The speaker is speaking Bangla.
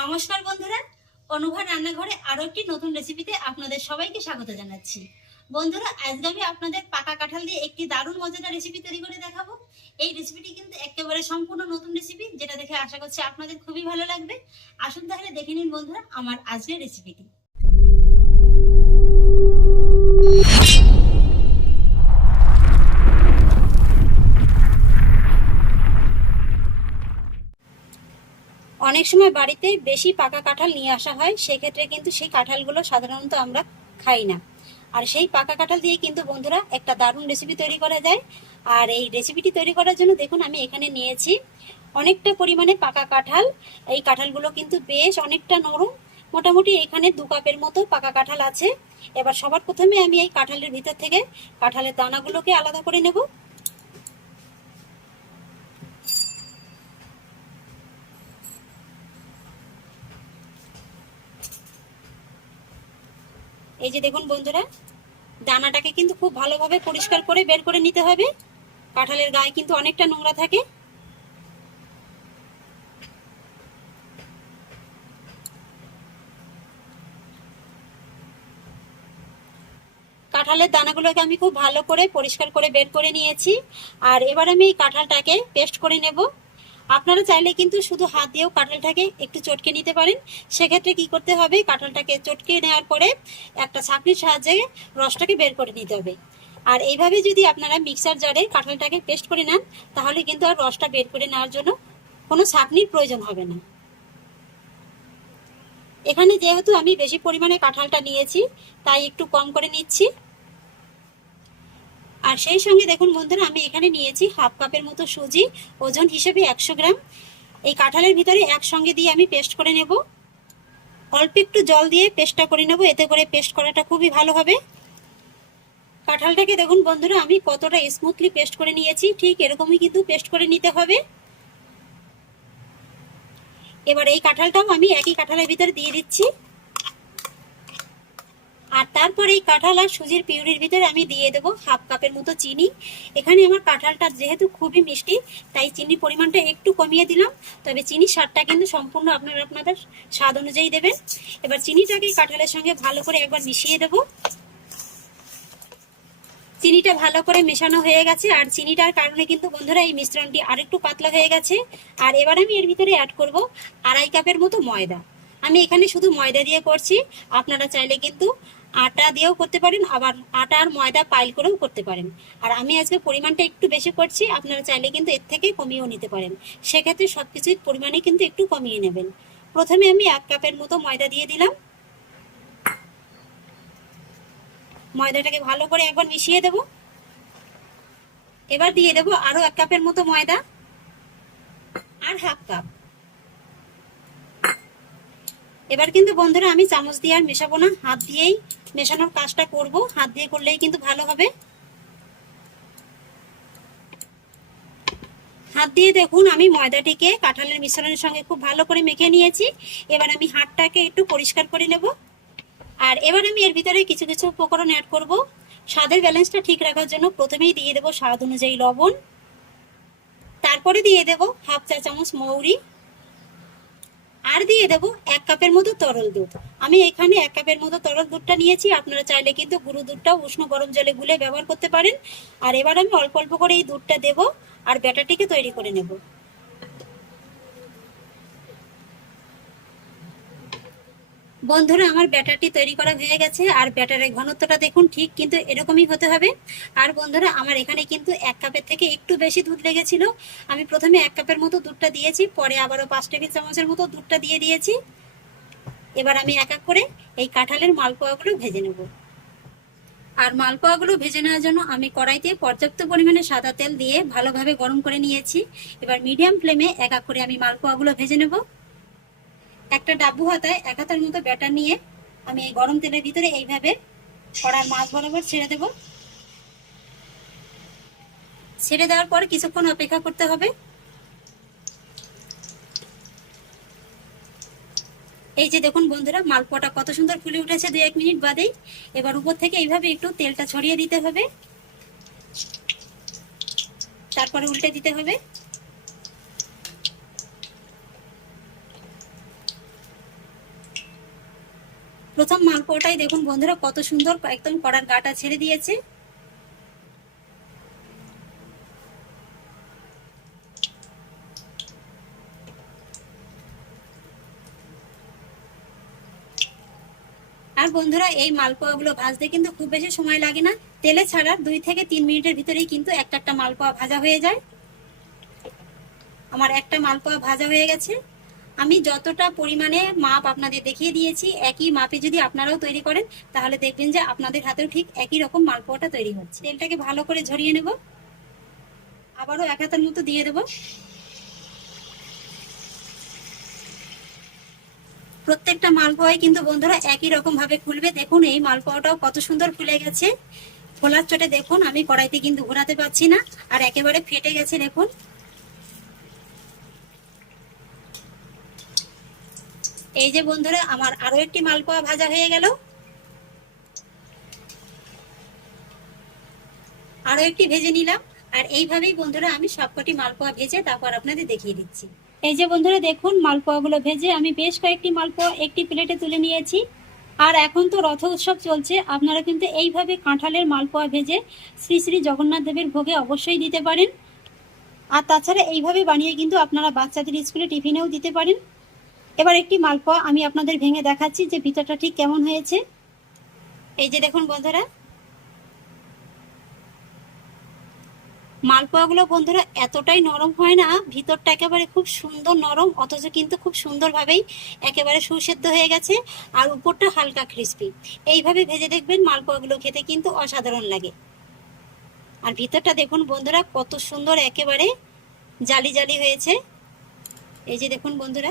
নমস্কার বন্ধুরা। অনুভা রান্নাঘরে আরও একটি নতুন রেসিপিতে আপনাদের সবাইকে স্বাগত জানাচ্ছি। বন্ধুরা, আজকে আমি আপনাদের পাকা কাঁঠাল দিয়ে একটি দারুণ মজাদার রেসিপি তৈরি করে দেখাবো। এই রেসিপিটি কিন্তু একেবারে সম্পূর্ণ নতুন রেসিপি যেটা দেখে আশা করছি আপনাদের খুবই ভালো লাগবে। আসুন তাহলে দেখে নিন বন্ধুরা আমার আজকের রেসিপিটি অনেক সময় বাড়িতে বেশি পাকা কাঁঠাল নিয়ে আসা হয়, সেক্ষেত্রে কিন্তু সেই কাঁঠালগুলো সাধারণত আমরা খাই না। আর সেই পাকা কাঁঠাল দিয়ে কিন্তু বন্ধুরা একটা দারুণ রেসিপি তৈরি করা যায়। আর এই রেসিপিটি তৈরি করার জন্য দেখুন, আমি এখানে নিয়েছি অনেকটা পরিমাণে পাকা কাঁঠাল। এই কাঁঠালগুলো কিন্তু বেশ অনেকটা নরম। মোটামুটি এখানে দু কাপের মতো পাকা কাঁঠাল আছে। এবার সবার প্রথমে আমি এই কাঁঠালের ভিতর থেকে কাঁঠালের দানাগুলোকে আলাদা করে নেব। এই যে দেখুন বন্ধুরা, দানাটাকে কিন্তু খুব ভালোভাবে পরিষ্কার করে বের করে নিতে হবে। কাঁঠালের গায়ে কিন্তু অনেকটা নোংরা থাকে। কাঁঠালের দানাগুলোকে আমি খুব ভালো করে পরিষ্কার করে বের করে নিয়েছি। আর এবার আমি এই কাঁঠালটাকে পেস্ট করে নেব। আপনারা চাইলে কিন্তু শুধু হাত দিয়েও কাঁঠালটাকে একটু চটকে নিতে পারেন। সেক্ষেত্রে কি করতে হবে, কাঁঠালটাকে চটকে নেওয়ার পরে একটা ছাঁকনির সাহায্যে রসটাকে বের করে নিতে হবে। আর এইভাবে যদি আপনারা মিক্সার জারে কাঁঠালটাকে পেস্ট করে নেন, তাহলে কিন্তু আর রসটা বের করে নেওয়ার জন্য কোনো ছাঁকনির প্রয়োজন হবে না। এখানে যেহেতু আমি বেশি পরিমাণে কাঁঠালটা নিয়েছি, তাই একটু কম করে নিচ্ছি। আর সেই সঙ্গে দেখুন বন্ধুরা, আমি এখানে নিয়েছি হাফ কাপের মতো সুজি, ওজন হিসেবে একশো গ্রাম। এই কাঁঠালের ভিতরে একসঙ্গে দিয়ে আমি পেস্ট করে নেব। অল্প একটু জল দিয়ে পেস্টটা করে নেব, এতে করে পেস্ট করাটা খুবই ভালো হবে। কাঁঠালটাকে দেখুন বন্ধুরা, আমি কতটা স্মুথলি পেস্ট করে নিয়েছি, ঠিক এরকমই কিন্তু পেস্ট করে নিতে হবে। এবার এই কাঁঠালটাও আমি একই কাঁঠালের ভিতরে দিয়ে দিচ্ছি। তারপর এই কাঁঠাল আর সুজির পিউরির ভিতরে আমি দিয়ে দেবো হাফ কাপের মতো চিনি। এখানে আমার কাঁঠালটা যেহেতু খুবই মিষ্টি, তাই চিনির পরিমাণটা একটু কমিয়ে দিলাম। তবে চিনির স্বাদটা কিন্তু সম্পূর্ণ আপনারা আপনাদের স্বাদ অনুযায়ী দেবেন। এবার চিনিটাকে কাঁঠালের সঙ্গে ভালো করে একবার মিশিয়ে দেবো। চিনিটা ভালো করে মেশানো হয়ে গেছে, আর চিনিটার কারণে কিন্তু বন্ধুরা এই মিশ্রণটি আরেকটু পাতলা হয়ে গেছে। আর এবার আমি এর ভিতরে অ্যাড করব আড়াই কাপের মতো ময়দা। আমি এখানে শুধু ময়দা দিয়ে করছি, আপনারা চাইলে কিন্তু আটা দিয়েও করতে পারেন, আবার আটা আর ময়দা পাইল করেও করতে পারেন। আর আমি আজকে পরিমাণটা একটু বেশি করছি, আপনারা চাইলে কিন্তু এর থেকে কমিয়েও নিতে পারেন। সেক্ষেত্রে সব কিছুর পরিমাণে কিন্তু একটু কমিয়ে নেবেন। প্রথমে আমি এক কাপের মতো ময়দা দিয়ে দিলাম। ময়দাটাকে ভালো করে একবার মিশিয়ে দেব। এবার দিয়ে দেব আরও এক কাপের মতো ময়দা। আর হাফ কাপ এবার কিন্তু বন্ধুরা আমি চামচ দিয়ে আর মেশাবো না, হাত দিয়েই মেশানোর কাজটা করব, হাত দিয়ে করলেই কিন্তু ভালো হবে। হাত দিয়ে দেখুন, আমি ময়দাটিকে কাঁঠালের মিশ্রণের সঙ্গে খুব ভালো করে মেখে নিয়েছি। এবার আমি হাতটাকে একটু পরিষ্কার করে নেব। আর এবার আমি এর ভিতরে কিছু কিছু উপকরণ অ্যাড করব। স্বাদের ব্যালেন্সটা ঠিক রাখার জন্য প্রথমেই দিয়ে দেবো স্বাদ অনুযায়ী লবণ। তারপরে দিয়ে দেব হাফ চা চামচ মৌরি। আর দিয়ে দেবো এক কাপের মতো তরল দুধ। আমি এখানে এক কাপের মতো তরল দুধটা নিয়েছি, আপনারা চাইলে কিন্তু গুঁড়ো দুধটাও উষ্ণ গরম জলে গুলে ব্যবহার করতে পারেন। আর এবার আমি অল্প অল্প করে এই দুধটা দেবো, আর ব্যাটারটিকে তৈরি করে নেব। বন্ধুরা, আমার ব্যাটারটি তৈরি করা হয়ে গেছে আর ব্যাটারের ঘনত্বটা দেখুন ঠিক কিন্তু এরকমই হতে হবে। আর বন্ধুরা, আমার এখানে কিন্তু এক কাপের থেকে একটু বেশি দুধ লেগেছিল। আমি প্রথমে এক কাপের মতো দুধটা দিয়েছি, পরে আবারও পাঁচ টেবিল চামচের মতো দুধটা দিয়ে দিয়েছি। এবার আমি এক এক করে এই কাঁঠালের মালপোয়াগুলো ভেজে নেব। আর মালপোয়াগুলো ভেজে নেওয়ার জন্য আমি কড়াইতে পর্যাপ্ত পরিমাণে সাদা তেল দিয়ে ভালোভাবে গরম করে নিয়েছি। এবার মিডিয়াম ফ্লেমে এক এক করে আমি মালপোয়াগুলো ভেজে নেব। একটা ডাব্বু হাতায় এক হাতার মতো ব্যাটার নিয়ে আমি এই গরম তেলের ভিতরে এইভাবে কড়ার মাছ বরাবর ছেড়ে দেব। ছেড়ে দেওয়ার পর কিছুক্ষণ অপেক্ষা করতে হবে। এই যে দেখুন বন্ধুরা, মালপোয়াটা কত সুন্দর ফুলে উঠেছে দু এক মিনিট বাদেই। এবার উপর থেকে এইভাবে একটু তেলটা ছড়িয়ে দিতে হবে। তারপরে উল্টে দিতে হবে। প্রথম মালপোয়াটাই দেখুন বন্ধুরা, কত সুন্দর একদম কড়ার গাটা ছেড়ে দিয়েছে। আর বন্ধুরা, এই মালপোয়াগুলো ভাজতে কিন্তু খুব বেশি সময় লাগে না। তেলে ছাড়ার দুই থেকে তিন মিনিটের ভিতরেই কিন্তু একটা একটা মালপোয়া ভাজা হয়ে যায়। আমার একটা মালপোয়া ভাজা হয়ে গেছে। আমি যতটা পরিমাণে মাপ আপনাদের দেখিয়ে দিয়েছি, একই মাপে যদি আপনারাও তৈরি করেন, তাহলে দেখবেন যে আপনাদের হাতেও ঠিক একই রকম মালপোয়াটা তৈরি হচ্ছে। তেলটাকে ভালো করে ঝরিয়ে নেব। আবারও এক হাতের মতো দিয়ে দেব। প্রত্যেকটা মালপোয়াই কিন্তু বন্ধুরা একই রকম ভাবে খুলবে। দেখুন, এই মালপোয়াটাও কত সুন্দর ফুলে গেছে। খোলার চটে দেখুন, আমি কড়াইতে কিন্তু ঘোরাতে পারছি না। আর একেবারে ফেটে গেছে, দেখুন। এই যে বন্ধুরা, আমার আরও একটি মালপোয়া ভাজা হয়ে গেল। আরও একটি ভেজে নিলাম। আর এইভাবেই বন্ধুরা, আমি সবকটি মালপোয়া ভেজে তারপর আপনাদের দেখিয়ে দিচ্ছি। এই যে বন্ধুরা, দেখুন মালপোয়াগুলো ভেজে আমি বেশ কয়েকটি মালপোয়া একটি প্লেটে তুলে নিয়েছি। আর এখন তো রথ উৎসব চলছে, আপনারা কিন্তু এইভাবে কাঁঠালের মালপোয়া ভেজে শ্রী শ্রী জগন্নাথ দেবের ভোগে অবশ্যই দিতে পারেন। আর তাছাড়া এইভাবে বানিয়ে কিন্তু আপনারা বাচ্চাদের স্কুলে টিফিনেও দিতে পারেন। এবার একটি মালপোয়া আমি আপনাদের ভেঙে দেখাচ্ছি যে ভিতরটা ঠিক কেমন হয়েছে। এই যে দেখুন বন্ধুরা। মালপোয়াগুলো বন্ধুরা এতটাই নরম হয় না, ভিতরটা একেবারে খুব সুন্দর নরম, অথচ কিন্তু খুব সুন্দরভাবেই একেবারে সুসেদ্ধ হয়ে গেছে, আর উপরটা হালকা ক্রিস্পি এইভাবে ভেজে দেখবেন মালপোয়াগুলো খেতে কিন্তু অসাধারণ লাগে। আর ভিতরটা দেখুন বন্ধুরা কত সুন্দর একেবারে জালি জালি হয়েছে। এই যে দেখুন বন্ধুরা।